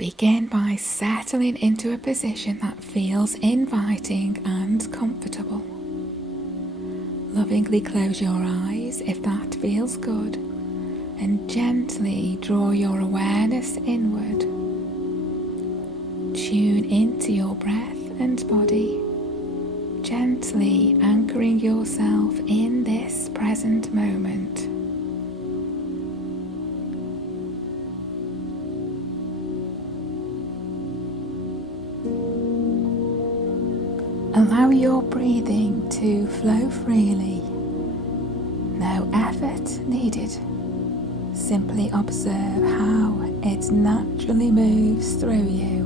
Begin by settling into a position that feels inviting and comfortable. Lovingly close your eyes if that feels good, and gently draw your awareness inward. Tune into your breath and body, gently anchoring yourself in this present moment. Allow your breathing to flow freely. No effort needed. Simply observe how it naturally moves through you.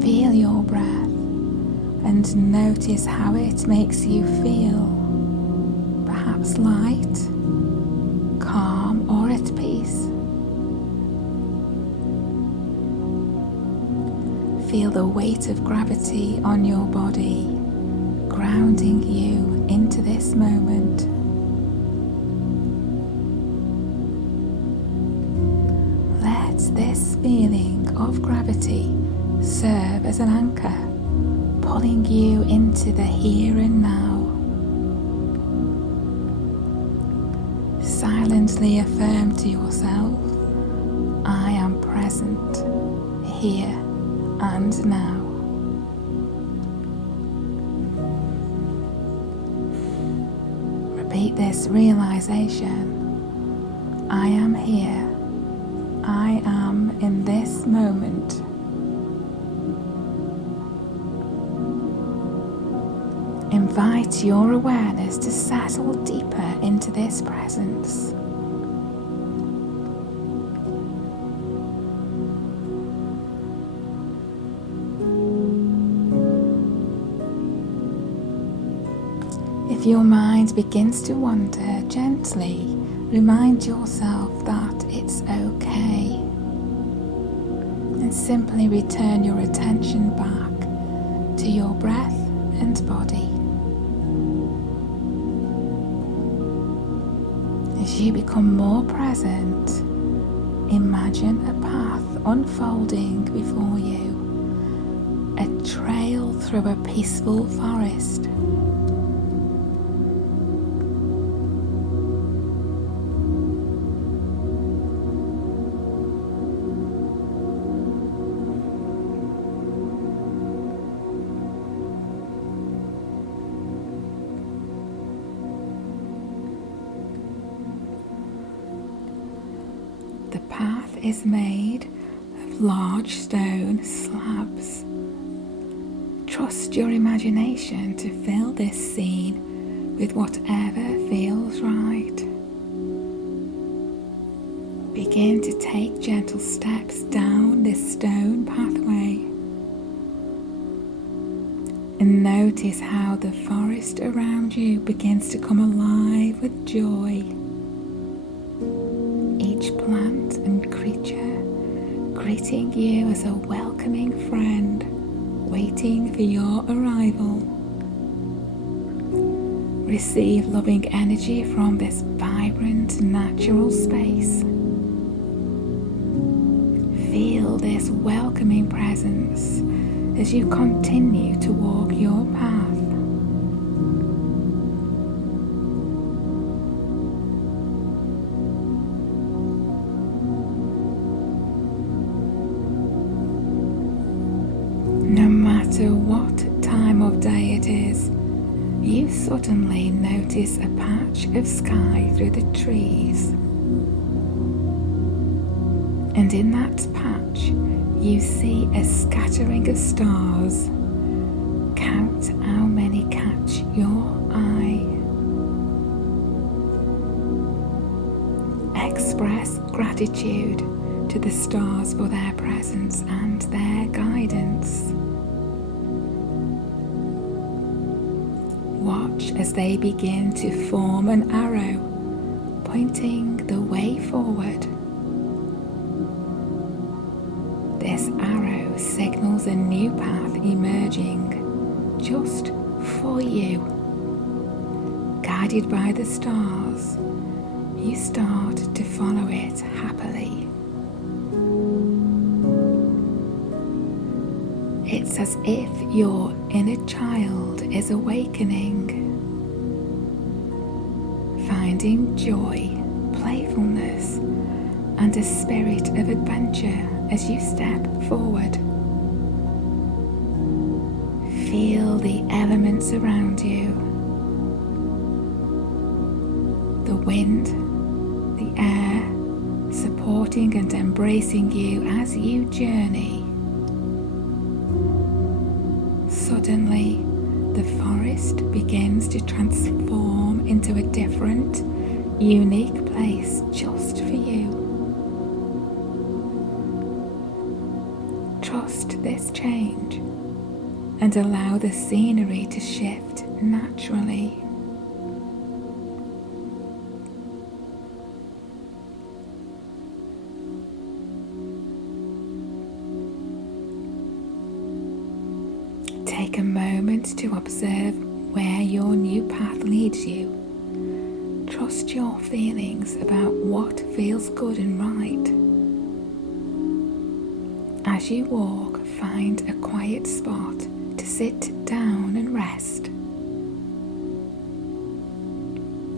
Feel your breath and notice how it makes you feel. Perhaps light, calm, or at peace. Feel the weight of gravity on your body, grounding you into this moment. Let this feeling of gravity serve as an anchor, pulling you into the here and now. Silently affirm to yourself, I am present, here and now. Repeat this realization. I am here. I am in this moment. Invite your awareness to settle deeper into this presence. If your mind begins to wander, gently remind yourself that it's okay, and simply return your attention back to your breath and body. As you become more present, imagine a path unfolding before you, a trail through a peaceful forest. The path is made of large stone slabs. Trust your imagination to fill this scene with whatever feels right. Begin to take gentle steps down this stone pathway, and notice how the forest around you begins to come alive with joy. Each plant and creature greeting you as a welcoming friend, waiting for your arrival. Receive loving energy from this vibrant natural space. Feel this welcoming presence as you continue to walk your path. No matter what time of day it is, you suddenly notice a patch of sky through the trees. And in that patch, you see a scattering of stars. Count how many catch your eye. Express gratitude to the stars for their presence and their guidance. Watch as they begin to form an arrow, pointing the way forward. This arrow signals a new path emerging just for you. Guided by the stars, you start to follow it happily. It's as if your inner child is awakening, finding joy, playfulness, and a spirit of adventure as you step forward. Feel the elements around you, the wind, the air, supporting and embracing you as you journey. Suddenly, the forest begins to transform into a different, unique place just for you. Trust this change and allow the scenery to shift naturally. Take a moment to observe where your new path leads you. Trust your feelings about what feels good and right. As you walk, find a quiet spot to sit down and rest.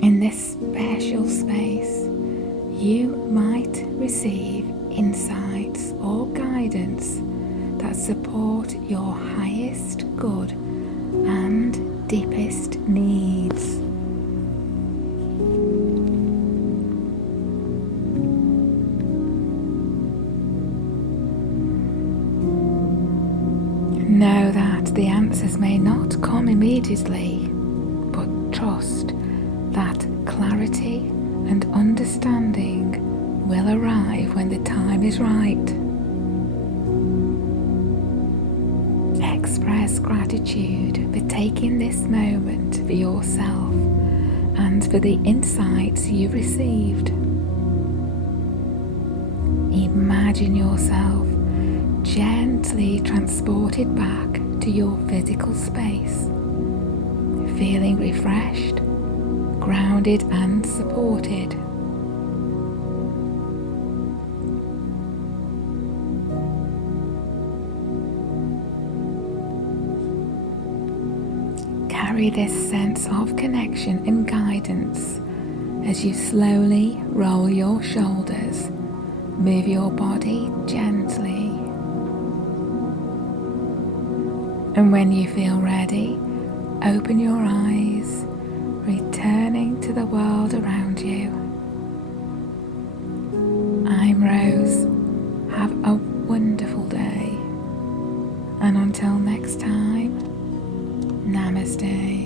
In this special space, you might receive insights or guidance that support your highest good and deepest needs. Know that the answers may not come immediately, but trust that clarity and understanding will arrive when the time is right. Express gratitude for taking this moment for yourself and for the insights you received. Imagine yourself gently transported back to your physical space, feeling refreshed, grounded and supported. Carry this sense of connection and guidance as you slowly roll your shoulders, move your body gently. And when you feel ready, open your eyes, returning to the world around you. I'm Rose. Have a wonderful day. And until next time, Namaste.